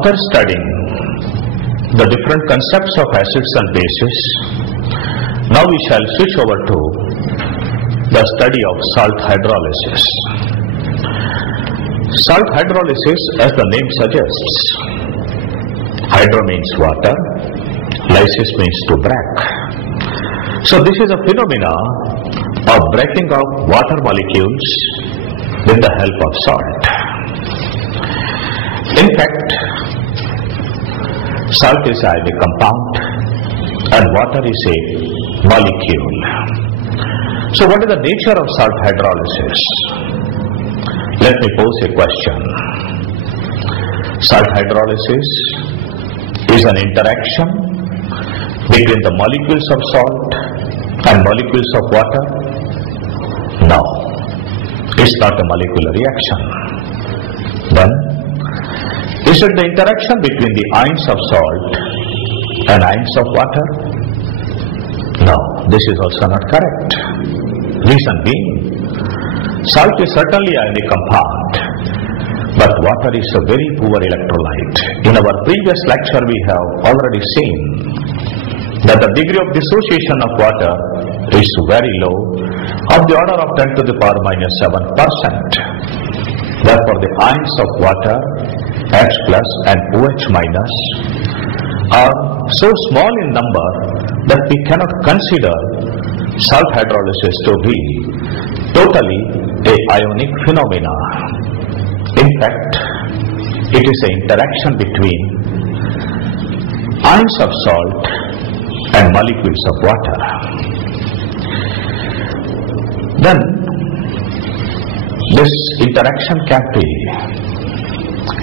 After studying the different concepts of acids and bases, now we shall switch over to the study of salt hydrolysis. Salt hydrolysis, as the name suggests, hydro means water, lysis means to break. So this is a phenomena of breaking of water molecules with the help of salt. In fact, salt is a ionic compound and water is a molecule. So what is the nature of salt hydrolysis? Let me pose a question. Salt hydrolysis is an interaction between the molecules of salt and molecules of water? No, it's not a molecular reaction. Then, is it the interaction between the ions of salt and ions of water? No, this is also not correct. Reason being, salt is certainly an ionic compound, but water is a very poor electrolyte. In our previous lecture we have already seen that the degree of dissociation of water is very low, of the order of 10 to the power minus 7%. Therefore the ions of water, H plus and OH minus, are so small in number that we cannot consider salt hydrolysis to be totally a ionic phenomena. In fact, it is an interaction between ions of salt and molecules of water. Then this interaction can be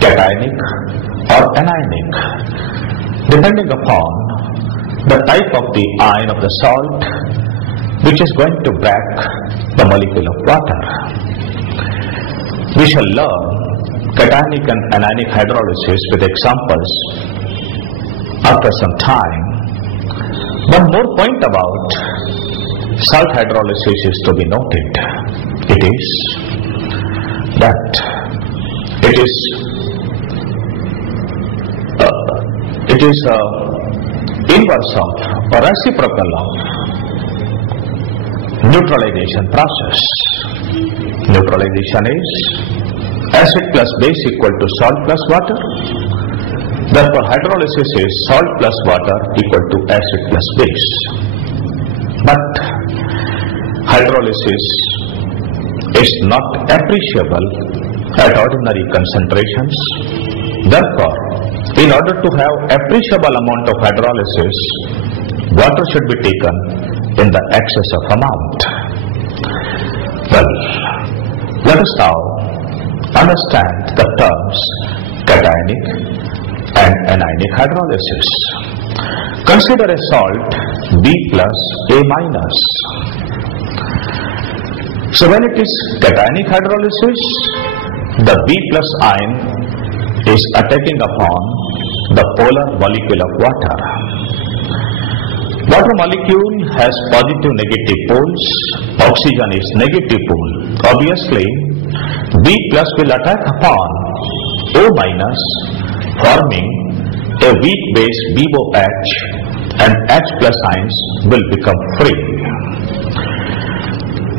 cationic or anionic, depending upon the type of the ion of the salt which is going to break the molecule of water. We shall learn cationic and anionic hydrolysis with examples after some time. One more point about salt hydrolysis is to be noted. It is that it is inverse of or reciprocal of neutralization process. Neutralization is acid plus base equal to salt plus water. Therefore hydrolysis is salt plus water equal to acid plus base. But hydrolysis is not appreciable at ordinary concentrations. Therefore, in order to have appreciable amount of hydrolysis, water should be taken in the excess of amount. Well, let us now understand the terms cationic and anionic hydrolysis. Consider a salt B plus A minus. So when it is cationic hydrolysis, the B plus ion is attacking upon the polar molecule of water. Water molecule has positive negative poles, oxygen is negative pole. Obviously, B plus will attack upon O minus, forming a weak base BOH, and H plus ions will become free.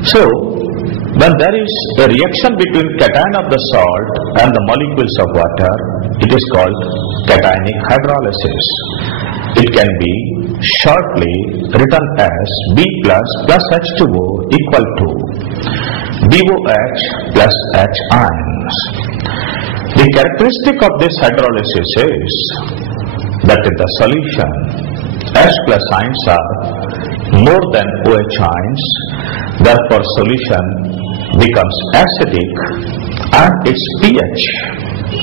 So, when there is a reaction between cation of the salt and the molecules of water, it is called cationic hydrolysis. It can be shortly written as B plus plus H2O equal to BOH plus H ions. The characteristic of this hydrolysis is that in the solution, H plus ions are more than OH ions, therefore solution becomes acidic and its pH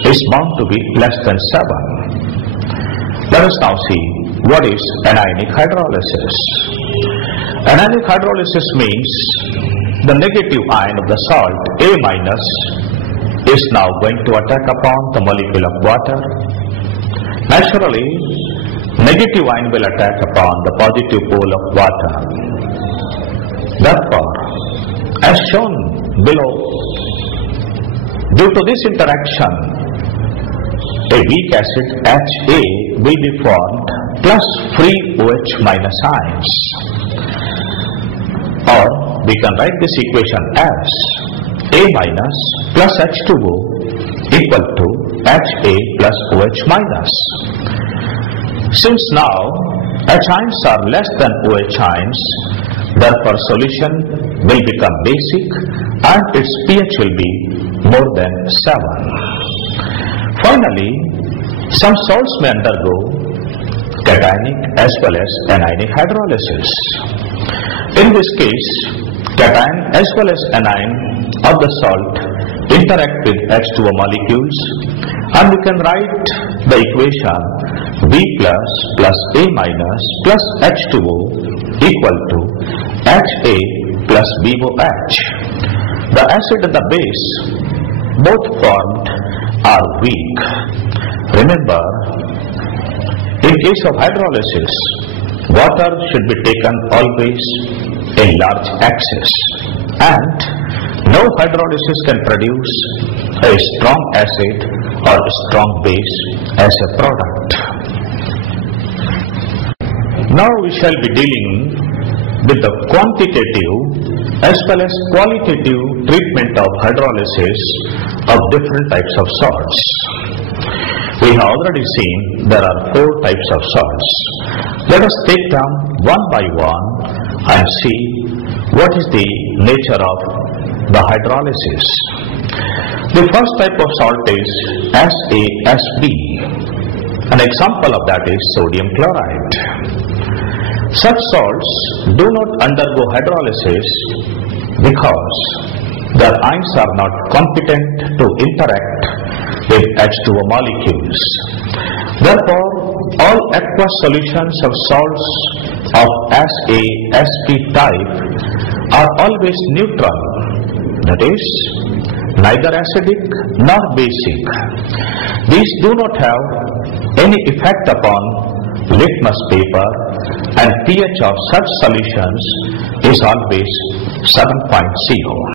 is bound to be less than 7. Let us now see what is anionic hydrolysis. Anionic hydrolysis means the negative ion of the salt A minus is now going to attack upon the molecule of water. Naturally, negative ion will attack upon the positive pole of water. Therefore, as shown below, due to this interaction, a weak acid Ha will be formed plus free OH minus ions. Or we can write this equation as A minus plus H2O equal to Ha plus OH minus. Since now H ions are less than OH ions, therefore solution will become basic and its pH will be more than 7. Finally, some salts may undergo cationic as well as anionic hydrolysis. In this case, cation as well as anion of the salt interact with H2O molecules, and we can write the equation B plus A minus plus H2O equal to Ha plus BOH. The acid and the base both formed are weak. Remember, in case of hydrolysis, water should be taken always in large excess, and no hydrolysis can produce a strong acid or a strong base as a product. Now we shall be dealing with the quantitative as well as qualitative treatment of hydrolysis of different types of salts. We have already seen there are 4 types of salts. Let us take them one by one and see what is the nature of the hydrolysis. The first type of salt is SaSb. An example of that is sodium chloride. Such salts do not undergo hydrolysis because their ions are not competent to interact with H2O molecules. Therefore, all aqueous solutions of salts of SaSb type are always neutral, that is, neither acidic nor basic. These do not have any effect upon litmus paper, and pH of such solutions is always 7.0.